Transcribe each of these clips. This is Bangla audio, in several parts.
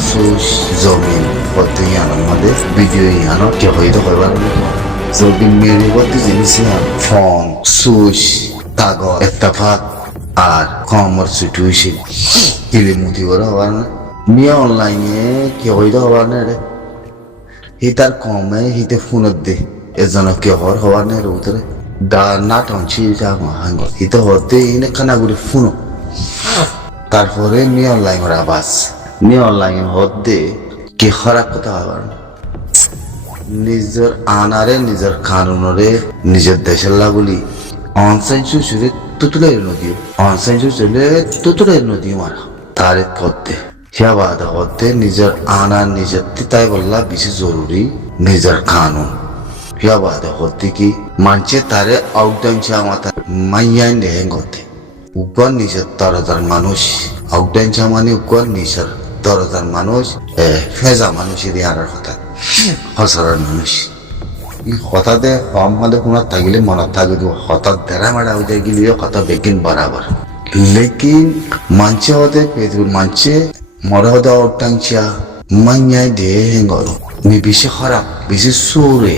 সুস জমিন পত্তে ইয়ানোর মধ্যে ভিডিও ইয়ানো কে হইতে হইবার যদি মেরে পত্তে জিনিস ফোন সুস কাগজ ইত্তেফাক আর কমর সিচুয়েশন কিলিমুতি করে হবার না মিয়া অনলাইনে কে হইতে হবার না রে হিতার কমে হিতে ফোনত দে এজন কে হবার না রে উতরে দা নাট অনছি যা হাঙ্গ হিতে হতে ইনে কানাগুড়ি ফোনো তারপরে নিয়ে অনলাইনের আবাস নিয়ে অনলাইন হতে কে খারাপ কথা হবার নিজের আনারে নিজের কানুনরে নিজের দেশের লাগুলি অনসাইন সুসুরে তুতুলের নদী অনসাইন সুসুরে তুতুলের নদী মারা তারে করতে হিয়াবাদ হতে নিজের আনার নিজের তাই বললা বেশি জরুরি নিজের কানুন হিয়াবাদ হতে কি মানছে তারে আউটডাইন চামাতা মাইয়াইন দেহেন করতে উগ্র নিজের তরদার মানুষ আউটডাইন মানে উগ্র নিজের তরদার মানুষ ফেজা মানুষের আর কথা হসার মানুষ এই হঠাৎ আমাদের কোনো থাকিলে মনত থাকে হঠাৎ দেরা মারা হয়ে যায় গেলে কথা বেকিন বরাবর লেকিন মানছে হতে মানছে মরা হতে আউটডাইনচা মাইয়াই দেহে হেঙ্গর নি বেশি খারাপ বেশি সুরে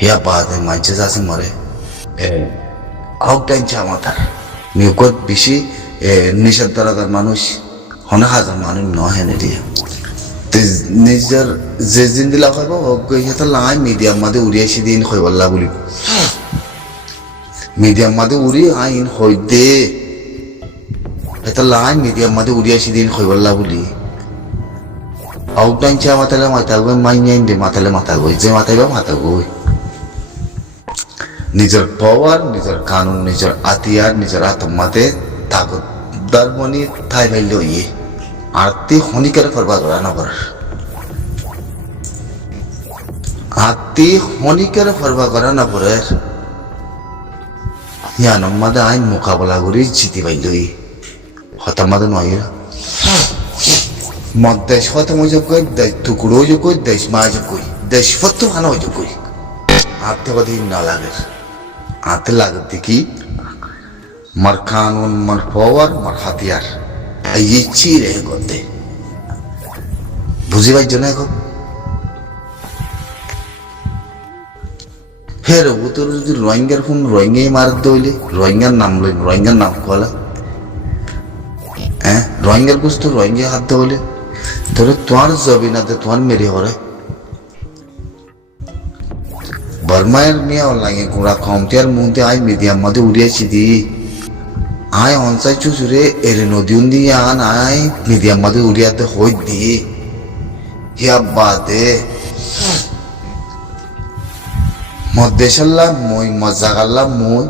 হিয়া বাদে মানছে যাচ্ছে মরে আউটডাইনচা মাথার নিয়োগত বেশি নিষেধ দরকার মানুষ হনা হাজার মানুষ নহেনে দিয়ে নিজের যে দিন দিলা খাইব সিহঁতৰ লাই মিডিয়াম মাদে উড়িয়াছি দিন খৈবল্লা বুলি মিডিয়াম মাদে উড়ি আইন হৈ দে এটা লাই মিডিয়াম মাদে উড়িয়াছি দিন খৈবল্লা বুলি আউটডাইন চা মাতালে মাতাগৈ মাইনাইন দে মাতালে মাতাগৈ যে মাতাইবা মাতাগৈ নিজের পাওয়ার নিজের কানুন নিজের আতিয়ার নিজের আত্মাতে তাকদার মনি ঠাই ফেললে ইয়ে আত্মি শনিকারে ফরবা করা না করার আত্মি শনিকারে ফরবা করা না পড়ার ইয়ানোর মাদে আইন মোকাবেলা করে জিতে পাইল হতার মাদে নয় মদ দেশ হতাম যোগ কই দেশ টুকরো যোগ কই দেশ মা যোগ কই দেশ ফত্ত ভালো যোগ কই আত্মবাদী না লাগে আতে লাগতে কি মার কানুন মার পাওয়ার মার হাতিয়ার এই চিরে করতে বুঝি পাইছ না এখন ফের ও তোর যদি রোহিঙ্গার ফোন রোহিঙ্গাই মারত দইলে রোহিঙ্গার নাম লই রোহিঙ্গার নাম কলা হ্যাঁ রোহিঙ্গার কুছ রোহিঙ্গা হাত দইলে তোর তোমার জবি না দে তোমার মেরে হরে বর্মায়ের নিয়ে অনলাইনে গুড়া কমতিয়ার মুহূর্তে আই মিডিয়াম মধ্যে উড়িয়েছি দি আয় অনসাই চুচুরে এর নদীন দিয়ে আন আয় মিডিয়াম মধ্যে উড়িয়াতে হই দি হিয়া বাদে মদেশাল্লাহ মই মজাগাল্লাহ মই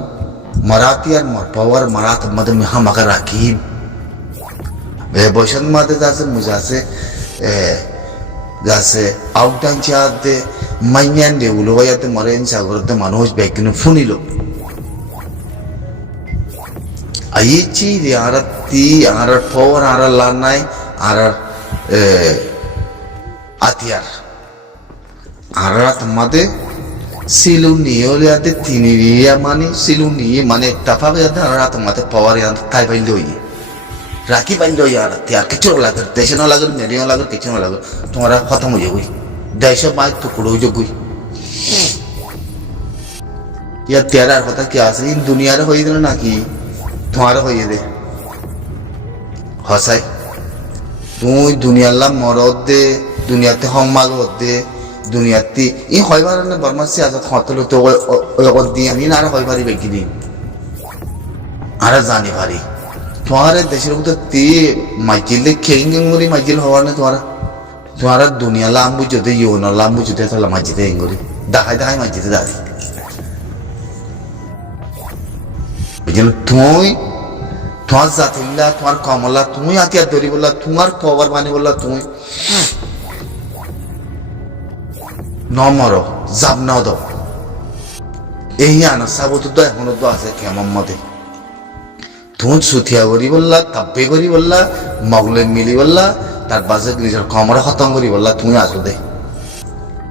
মারাতি আর মরপাওয়ার মারাত মধ্যে হামাকা রাখিব বৈশাখ মাদে যাচ্ছে মুজাছে যাচ্ছে আউটডাইন চাতে মাইয়ান দে উলুবাইয়াতে মরেন সাগরতে মানুষ বেকিন ফুনিল আইছি রে আর তি আর পাওয়ার আর লানাই আর আতিয়ার আর তোমাদের সিলু নিয়লিয়াতে তিনিরিয়া মানে সিলু নিয়ে মানে তাফাবে আর তোমাদের পাওয়ার ইয়ান তাই পাইল দই রাখি পাইল দই আর তিয়ার কিছু লাগে দেশে না লাগে মেরিও লাগে কিছু না লাগে তোমার খতম হয়ে যাবে দেশে মাই টুকরো হয়ে যাবে ইয়া তেরার কথা কি আছে ইন দুনিয়ার হয়ে দিল নাকি তোমার হয়ে দে হসাই তুই দুনিয়ার লাভ মরদ দে দুনিয়াতে সম্মাগ দে দুনিয়াতে ই হইবার না বর্মাসি আছে খতল তো ওই দিয়ে আমি না হই পারি বেকি দিন আর জানি পারি তোমার দেশের মধ্যে তি মাইজিল খেঙ্গেং মুড়ি মাইজিল হওয়ার না তোমার দুনিয়া লাম বুঝতে ইও না লাম বুঝতে তাহলে মাইজিতে এঙ্গুরি দেখাই দেখাই মাইজিতে দাঁড়ি বুঝলেন তুই তোমার জাতিল্লা তোমার কমলা তুমি আতিয়ার দরি বললা তোমার পাওয়ার মানে বললা তুমি নমর জাব না দাও এই আনা সাবত তো এখনো তো আছে কেমন মতে তুমি সুথিয়া করি বললা তাব্বে করি বললা মগলে মিলি বললা তার বাজে নিজের কমরা খতম করি বললা তুমি আসো দে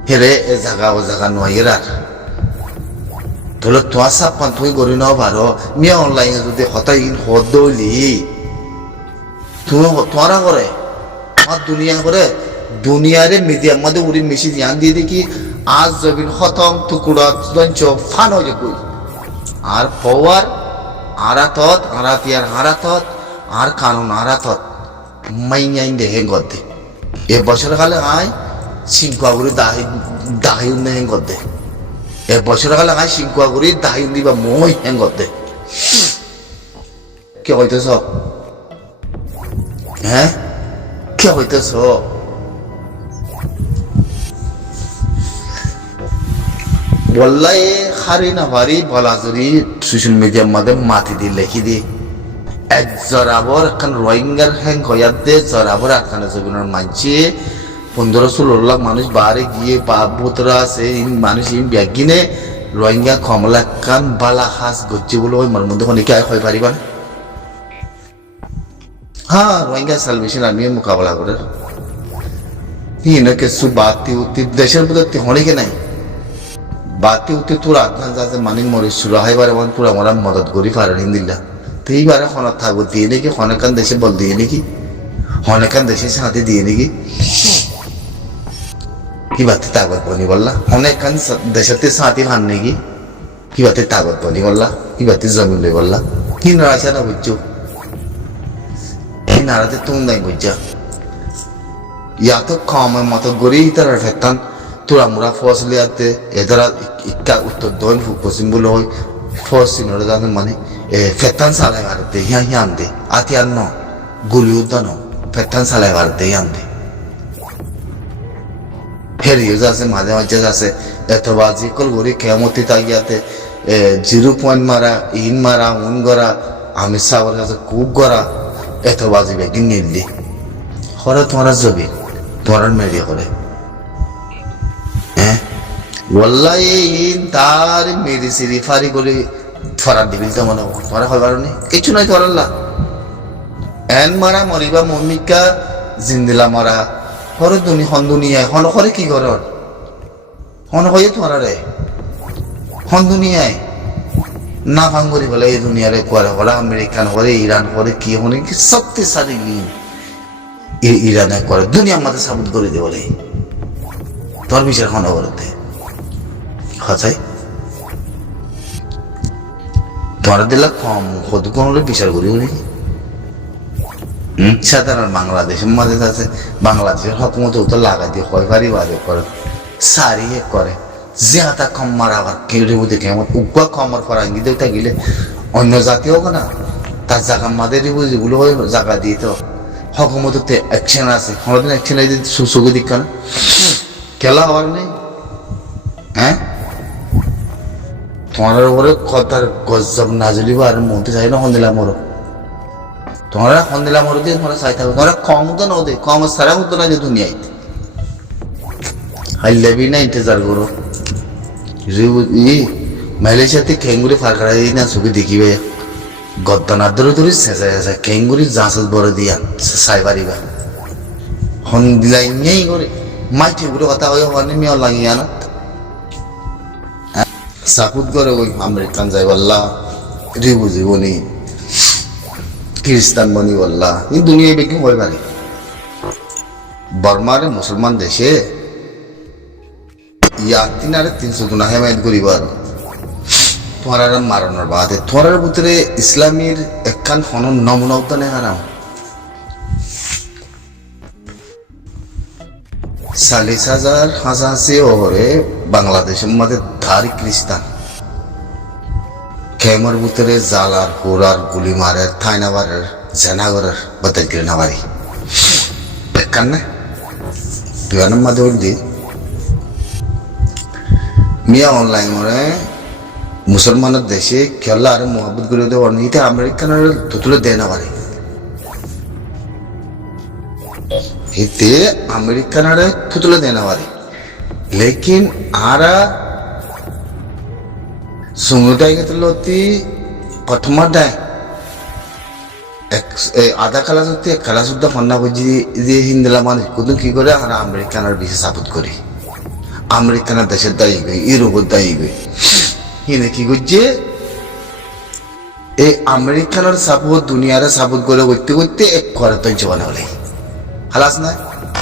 হেরে এ জায়গা ও জায়গা নয় আর তোলে তোমার সাপান তুমি করি নাও পারো মিয়া অনলাইনে যদি হতাই হদলি তুমি তোমারা করে আমার দুনিয়া করে দুনিয়ারে মিডিয়ার মধ্যে উড়ি মিশি ধ্যান দিয়ে দেখি আজ জবিন খতম টুকুরা লঞ্চ ফান হয়ে কই আর পাওয়ার আরাতত আরাতিয়ার আরাতত আর কানুন আরাতত মাইয়াইন দে হেঙ্গত দে এ বছর কালে আয় সিংকুয়াগুড়ি দাহি উন্নে হেঙ্গত দে এ বছর কালে আয় সিংকুয়াগুড়ি দাহি উন্দি বা মই হেঙ্গত দে কে হইতেছ হ্যাঁ কে হইতেছ বললা এ হারি না ভারি বলাজুরি সোশ্যাল মিডিয়ার মধ্যে মাটি দিয়ে লেখি দি এক জরাবর এখন রোহিঙ্গার হ্যাং হইয়ার দে জরাবর একখানে জগুনের মানছি 15-16 লাখ মানুষ বাহারে গিয়ে বোতরা আছে মানুষ ইন ব্যাগিনে রোহিঙ্গা কমলা কান বালা হাস গজ্জি বলে ওই মর মধ্যে অনেকে হয় পারিবা না হ্যাঁ রোহিঙ্গা সালভেশন আর্মি মোকাবেলা করে কিছু বাতি উতি দেশের মধ্যে অনেকে নাই বাতি উতি তোর আত্মান যাতে মানি মরে শুরু হয় বারে পুরা মরা মদত করি পারেন হিন্দিল্লা তো এইবারে খনত থাকবো দিয়ে নাকি হনেকান দেশে বল দিয়ে নাকি হনেকান দেশে সাথে দিয়ে নাকি কি বাতে তাগত বনি বললা অনেকখান দেশতে সাথে ভান নাকি কি বাতে তাগত বনি বললা কি বাতে জমিন লই বললা কি নাড়াইছা না বুঝছো কি নাড়াতে তুমি নাই বুঝছা ইয়া তো কমের মতো গড়েই তারা ফেতান তোরা মুরা ফসলে আতে এদারা ইক্কা উত্তর দক্ষিণ পূব পশ্চিম বলে হয় ফসিনরে জানেন মানে ফেতান সালাই ভারতে হিয়া হিয়ান দে আতি আর ন গুলি উদ্যান ফেতান সালাই ভারতে হিয়ান দে ফেরিও আছে মাঝে মাঝে আছে এত বাজি কল গড়ি কেমতি তাগিয়াতে 0 পয়েন্ট মারা ইন মারা উন গড়া আমির সাহর কাছে কুক গড়া এত বাজি বেগিন নিলি হরে তোমার জবি তোমার মেরিয়া করে হ্যাঁ বললা ইন তার মেরি সিরি ফারি করে ফরার দিবিল তো মনে তোমার হয় পারো নি কিছু নাই তোমার এন মারা মরিবা মমিকা জিন্দিলা মারা হরে হন দুনিয়ায় হন করে কি কর হন হয়ে তোমার রে হন দুনিয়ায় না ভাঙ্গরি বলে এই দুনিয়ারে করে হলে আমেরিকান করে ইরান করে কি হনে কি শক্তিশালী ইরানে করে দুনিয়ার মাঝে সাবুত করে দে বলে তোর বিচার হন করতে হচাই তোমার দিলা কম কত কোন বিচার করি উনি সাধারণ বাংলাদেশের মাঝে আছে বাংলাদেশের হকুমত তো লাগা দিয়ে হয় পারি বাদে করে সারি করে যেটা কম্মার আবার কেউ বুঝে কেমন উগ্র কম্মার ফরাঙ্গি দেওয়া গেলে অন্য জাতি হোক না তার জায়গা মাদের যেগুলো হয় জায়গা দিয়ে তো হকুমতে অ্যাকশন আছে কোনোদিন অ্যাকশন এই সুযোগে দিক না খেলা হওয়ার নেই হ্যাঁ তোমার উপরে কথার গজব না জ্বলিব আর মনতে চাই না হন দিলাম মরো তোমরা হন দিলাম মরো দিয়ে তোমরা চাই থাকো তোমরা কম তো না দে কম সারা হতো না যে দুনিয়ায় হাইলেবি না ইন্তজার করো মালয়েশিয়াতে খেঙ্গুরি ফারকারা দিই না চোখে দেখিবে গদ্দানার ধরে ধরে চেঁচা চেঁচা খেঙ্গুরি জাঁচত বড় দিয়া চাই পারিবা হন দিলাই নেই করে মাইটি গুলো কথা হয়ে হওয়ানি মেয় লাগিয়া না সাপুত করে ওই আমেরিকান যাই বললা রিবু জীবনী খ্রিস্টান বনি বললা এই দুনিয়ায় বেকি হয়ে পারে বর্মারে মুসলমান দেশে ইয়াতিনারে 300 গুণা হেমায়ত করিব আর তোমার মারানোর বাদে তোমার ভিতরে ইসলামীর একখান হনন নমুনা উত্তানে হারাম 40,000 হাজাসি ওরে বাংলাদেশের মধ্যে ধারি খ্রিস্টান খেমর ভিতরে জালার হোরার গুলি মারের থাইনাবারের জেনাগরের বাতাল করে নাবারি বেকার না বিমানের মধ্যে উঠি মিয়া অনলাইন মরে মুসলমানের দেশে খেলা আর মোহাম্মত করে দেওয়া অনেক আমেরিকানের তুলে দেয় না পারে এতে আমেরিকানারে তুলে দেয় না পারে লেকিন আরা সুঙ্গুটাই গেতে লতি প্রথমা দেয় আধা খেলা সত্যি এক খেলা শুদ্ধ ফন্না বুঝি দিয়ে হিন্দিলা মানুষ কিন্তু কি করে আর আমেরিকানার বিশেষ আপদ করি আমেরিকানের দেশের দায়ী গই ইউরোপের দায়ী গই হিনে কি করছে এই আমেরিকানের সাপোর্ট দুনিয়ারে সাপোর্ট করে করতে করতে এক করে তো জবান হলে খালাস না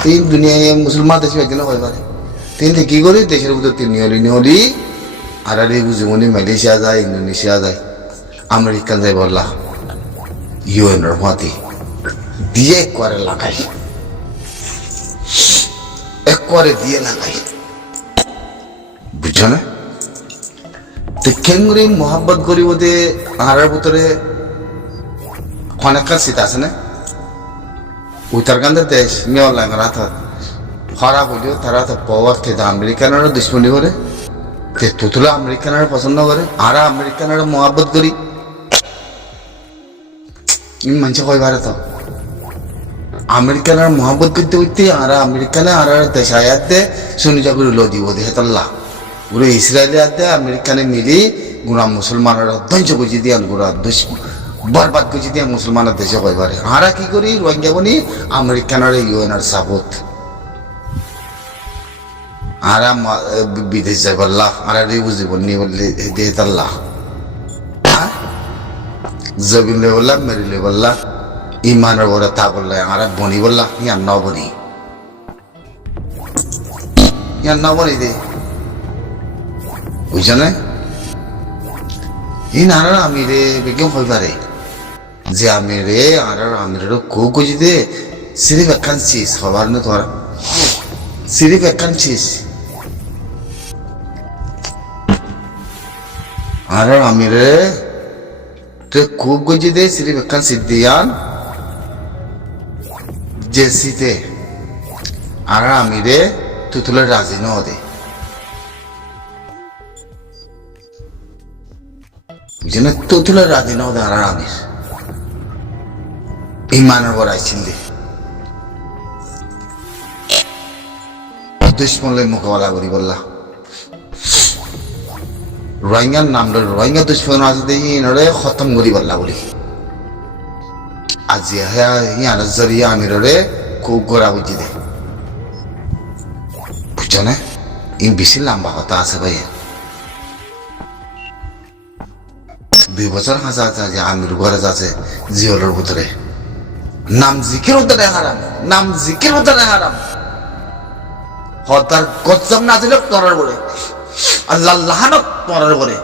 তিন দুনিয়ায় মুসলমান দেশ একজন হয়ে পারে তিন কি করি দেশের ভিতর তিন নিহলি আর বুঝিমনি মালয়েশিয়া যায় ইন্দোনেশিয়া যায় আমেরিকান যায় বললা ইউএনের মাতি দিয়ে করে লাগাই এক করে দিয়ে লাগাই বুঝছো না তো কেঙ্গুরি মোহাব্বত করি বোধে আহারের ভিতরে অনেকটা শীত আছে না উত্তরাখণ্ডের দেশ মেয়র লাগার হাত খারাপ হইলেও তারা তো পাওয়ার থেকে আমেরিকানেরও দুশ্মনী করে তুতুলা আমেরিকানের পছন্দ করে আর আমেরিকানের মোহাব্বত করি মানুষ কয় পারে তো আমেরিকানের মোহাব্বত করতে করতে আর আমেরিকানে আর দেশ আয়াত দে শুনি যাবে লো দিব দে হেতাল্লাহ পুরো ইসরায়েলে আদে আমেরিকানে মিলি গুড়া মুসলমানেরা ধ্বংস করছি দিয়ে গুড়া বরবাদ করছি দিয়ে মুসলমানের দেশে কয় পারে আর কি করি রোহিঙ্গা বনি আমেরিকানের ইউএনআর সাপোর্ট আর বিদেশ যাই বললা আর বুঝিব নি বললে দিয়ে তাল্লা জবিলে বললা মেরিলে বললা ইমানের বলে তা বললে আর বনি বললা ইয়ার ন বনি দে বুঝছ না ই নারা আমি রে বেগম হই পারে যে আমি রে আর আমির কো কুজি দে সিরিফ একখান চিজ হবার না তোরা সিরিফ একখান চিজ আর আমি রে তো খুব গজি দে সিরিফ একখান সিদ্ধিয়ান জেসিতে আর আমি রে তুতুলে রাজি ন দে বুঝে না তুতুলে রাজি ন দে আর আমির ইমানের বড়াইছিল দে দুশ্মনের মোকাবেলা করি বললা রোহিঙ্গার নাম রোহিঙ্গা দুশ্মন আছে দেখি ইনরে খতম করি বললা বলি আজি হ্যাঁ ইয়ার জরিয়া আমিরে খুব গোড়া বুঝি দে বুঝছো না ইন বেশি লম্বা কথা আছে ভাই 2 বছর হাসা আছে যে আমির ঘরে যাচ্ছে জিওলের ভিতরে নাম জিকির উত্তরে হারাম নাম জিকির উত্তরে হারাম হতার কচ্ছম না ছিল তরার বলে আল্লাহ লাহানত তরার বলে